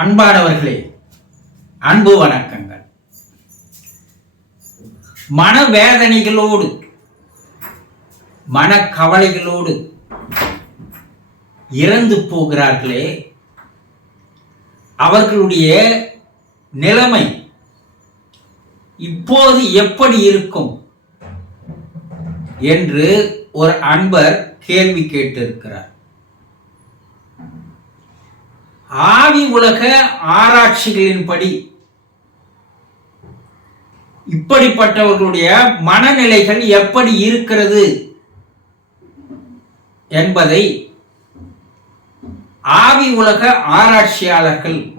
அன்பானவர்களே அன்பு வணக்கங்கள். மனவேதனைகளோடு மனக்கவலைகளோடு இறந்து போகிறார்களே அவர்களுடைய நிலைமை இப்போது எப்படி இருக்கும் என்று ஒரு அன்பர் கேள்வி கேட்டிருக்கிறார். ஆவி உலக ஆராய்ச்சிகளின்படி இப்படிப்பட்டவர்களுடைய மனநிலைகள் எப்படி இருக்கிறது என்பதை ஆவி உலக ஆராய்ச்சியாளர்கள்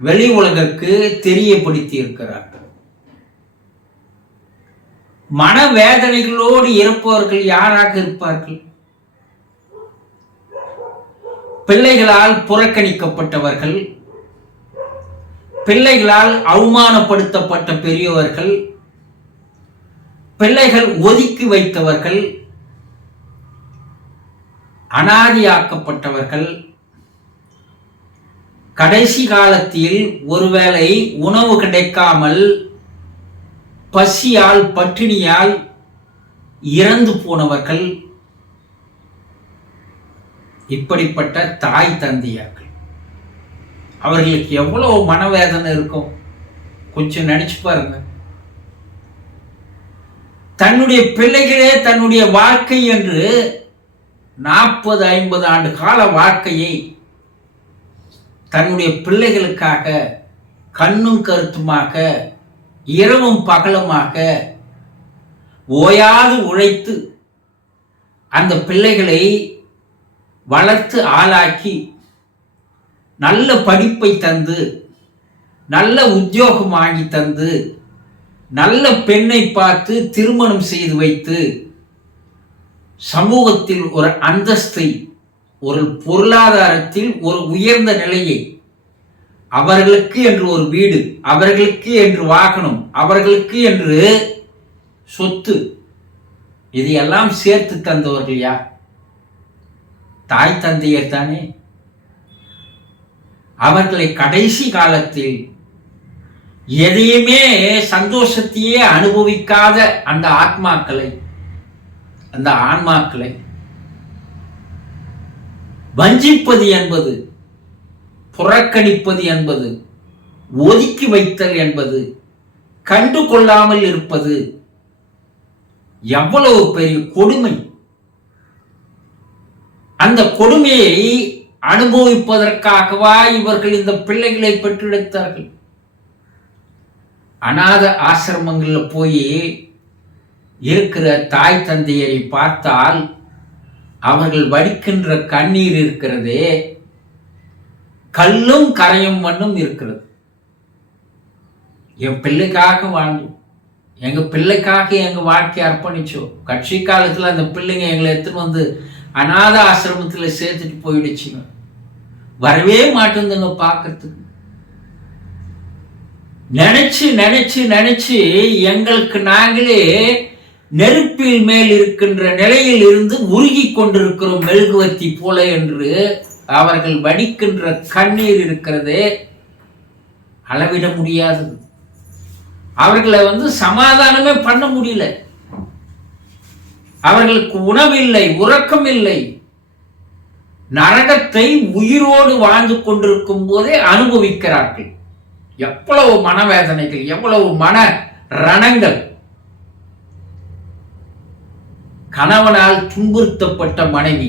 வெளி உலகிற்கு தெரியப்படுத்தி இருக்கிறார்கள் மனவேதனைகளோடு இருப்பவர்கள் யாராக இருப்பார்கள்? பிள்ளைகளால் புறக்கணிக்கப்பட்டவர்கள் பிள்ளைகளால் அவமானப்படுத்தப்பட்ட பெரியவர்கள் பிள்ளைகள் ஒதுக்கி வைத்தவர்கள் அனாதியாக்கப்பட்டவர்கள் கடைசி காலத்தில் ஒருவேளை உணவு கிடைக்காமல் பசியால் பட்டினியால் இறந்து போனவர்கள் இப்படிப்பட்ட தாய் தந்தையாக்கள் அவர்களுக்கு எவ்வளோ மனவேதனை இருக்கும்? கொஞ்சம் நினச்சி பாருங்க. தன்னுடைய பிள்ளைகளே தன்னுடைய வாழ்க்கை என்று நாற்பது ஐம்பது ஆண்டு கால வாழ்க்கையை தன்னுடைய பிள்ளைகளுக்காக கண்ணும் கருத்துமாக இரவும் பகலுமாக ஓயாது உழைத்து அந்த பிள்ளைகளை வளர்த்து ஆளாக்கி நல்ல படிப்பை தந்து நல்ல உத்தியோகம் வாங்கி தந்து நல்ல பெண்ணை பார்த்து திருமணம் செய்து வைத்து சமூகத்தில் ஒரு அந்தஸ்தை ஒரு பொருளாதாரத்தில் ஒரு உயர்ந்த நிலையை அவர்களுக்கு என்று ஒரு வீடு அவர்களுக்கு என்று வாகனம் அவர்களுக்கு என்று சொத்து இதையெல்லாம் சேர்த்து தந்தவர்கள் யார்? தாய் தந்தையர் தானே? அவர்களை கடைசி காலத்தில் எதையுமே சந்தோஷத்தையே அனுபவிக்காத அந்த ஆத்மாக்களை அந்த ஆன்மாக்களை வஞ்சிப்பது என்பது புறக்கணிப்பது என்பது ஒதுக்கி வைத்தல் என்பது கண்டு கொள்ளாமல் இருப்பது எவ்வளவு பெரிய கொடுமை. அந்த கொடுமையை அனுபவிப்பதற்காகவா இவர்கள் இந்த பிள்ளைகளை பெற்றெடுத்தார்கள்? அநாத ஆசிரமங்கள்ல போய் இருக்கிற தாய் தந்தையரை பார்த்தால் அவர்கள் வடிக்கின்ற கண்ணீர் இருக்கிறதே கல்லும் கரையும் மண்ணும் இருக்கிறது. என் பிள்ளைக்காக வாழ்ந்தோம் எங்க பிள்ளைக்காக எங்க வாழ்க்கையை அர்ப்பணிச்சோம். கட்சி காலத்துல அந்த பிள்ளைங்க எங்களை எடுத்துன்னு வந்து அநாத ஆசிரமத்தில் சேர்த்துட்டு போயிடுச்சுங்க. வரவே மாட்டேங்குதுங்க பார்க்கறதுக்கு நினைச்சு நினைச்சு நினைச்சு எங்களுக்கு நாங்களே நெருப்பில் மேல் இருக்கின்ற நிலையில் இருந்து உருகி கொண்டிருக்கிறோம் மெழுகுவத்தி போல என்று அவர்கள் வடிக்கின்ற கண்ணீர் இருக்கிறதே அளவிட முடியாதது. அவர்களை வந்து சமாதானமே பண்ண முடியல. அவர்களுக்கு உணவில்லை உறக்கம் இல்லை நரகத்தை உயிரோடு வாழ்ந்து கொண்டிருக்கும் போதே அனுபவிக்கிறார்கள். எவ்வளவு மனவேதனைகள் எவ்வளவு மன ரணங்கள். கணவனால் துன்புறுத்தப்பட்ட மனைவி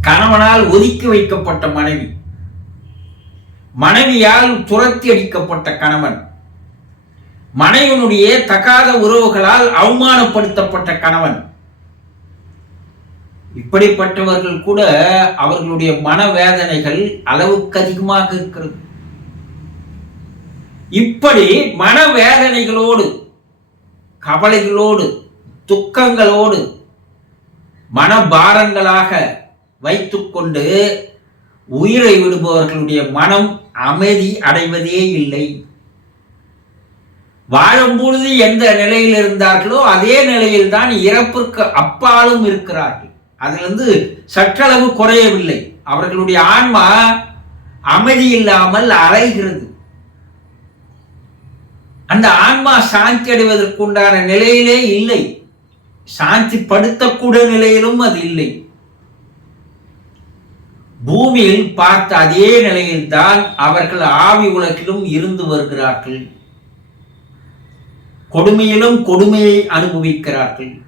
கணவனால் ஒதுக்கி வைக்கப்பட்ட மனைவி மனைவியால் துரத்தி அடிக்கப்பட்ட கணவன் மனைவனுடைய தகாத உறவுகளால் அவமானப்படுத்தப்பட்ட கணவன். இப்படிப்பட்டவர்கள் கூட அவர்களுடைய மனவேதனைகள் அளவுக்கு அதிகமாக இருக்கிறது. இப்படி மனவேதனைகளோடு கவலைகளோடு துக்கங்களோடு மனபாரங்களாக வைத்துக்கொண்டு உயிரை விடுபவர்களுடைய மனம் அமைதி அடைவதே இல்லை. வாழும் பொழுது எந்த நிலையில் இருந்தார்களோ அதே நிலையில் தான் இறப்பிற்கு அப்பாலும் இருக்கிறார்கள். அதிலிருந்து சற்றளவு குறையவில்லை. அவர்களுடைய ஆன்மா அமைதி இல்லாமல் அலைகிறது. அந்த ஆன்மா சாந்தி அடைவதற்குண்டான நிலையிலே இல்லை. சாந்தி படுத்தக்கூடிய நிலையிலும் அது இல்லை. பூமியில் பார்த்த அதே நிலையில்தான் அவர்கள் ஆவி உலகிலும் இருந்து வருகிறார்கள். கொடுமையிலும் கொடுமையை அனுபவிக்கிறார்கள்.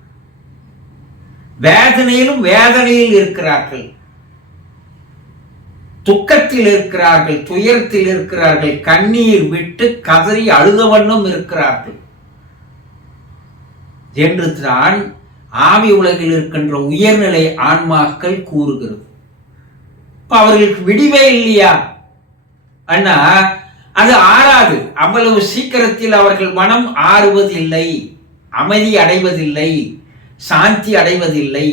வேதனையிலும் வேதனையில் இருக்கிறார்கள். துக்கத்தில் இருக்கிறார்கள் துயரத்தில் இருக்கிறார்கள். கண்ணீர் விட்டு கதறி அழுத வண்ணம் இருக்கிறார்கள். என்று தான் ஆவி உலகில் இருக்கின்ற உயர்நிலை ஆன்மாக்கள் கூறுகிறது. அவர்களுக்கு விடிவே இல்லையா? அண்ணா அது ஆறாது. அவ்வளவு சீக்கிரத்தில் அவர்கள் மனம் ஆறுவதில்லை அமைதி அடைவதில்லை சாந்தி அடைவதில்லை.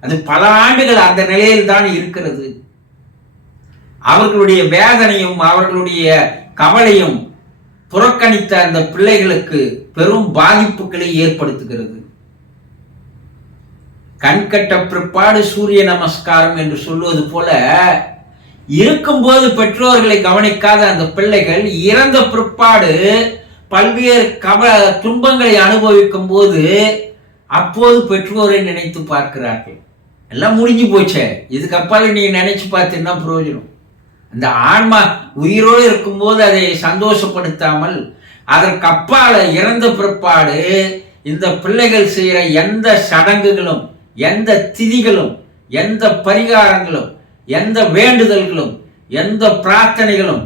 அது பல ஆண்டுகள் அந்த நிலையில் தான் இருக்கிறது. அவர்களுடைய வேதனையும் அவர்களுடைய கவலையும் புறக்கணித்த அந்த பிள்ளைகளுக்கு பெரும் பாதிப்புகளை ஏற்படுத்துகிறது. கண்கட்ட பிற்பாடு சூரிய நமஸ்காரம் என்று சொல்லுவது போல இருக்கும்போது பெற்றோர்களை கவனிக்காத அந்த பிள்ளைகள் இறந்த பிற்பாடு பல்வேறு கவ துன்பங்களை அனுபவிக்கும் போது அப்போது பெற்றோரை நினைத்து பார்க்கிறார்கள். எல்லாம் முடிஞ்சு போச்சே. இதுக்கப்பால நீ நினைச்சு பார்த்தீங்கன்னா பிரயோஜனம்? அந்த ஆன்மா உயிரோடு இருக்கும்போது அதை சந்தோஷப்படுத்தாமல் அதற்கப்பால் இறந்த பிற்பாடு இந்த பிள்ளைகள் செய்கிற எந்த சடங்குகளும் எந்த திதிகளும் எந்த பரிகாரங்களும் எந்த வேண்டுதல்களும் எந்த பிரார்த்தனைகளும்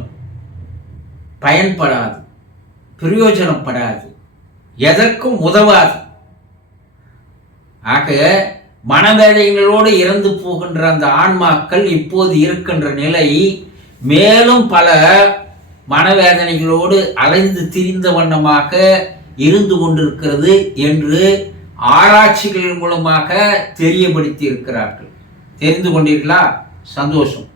பயன்படாது பிரயோஜனப்படாது எதற்கும் உதவாது. ஆக மனவேதைகளோடு இறந்து போகின்ற அந்த ஆன்மாக்கள் இப்போது இருக்கின்ற நிலை மேலும் பல மனவேதனைகளோடு அலைந்து திரிந்த வண்ணமாக இருந்து கொண்டிருக்கிறது என்று ஆராய்ச்சிகள் மூலமாக தெரியப்படுத்தி இருக்கிறார்கள் தெரிந்து கொண்டீர்களா? சந்தோஷம்.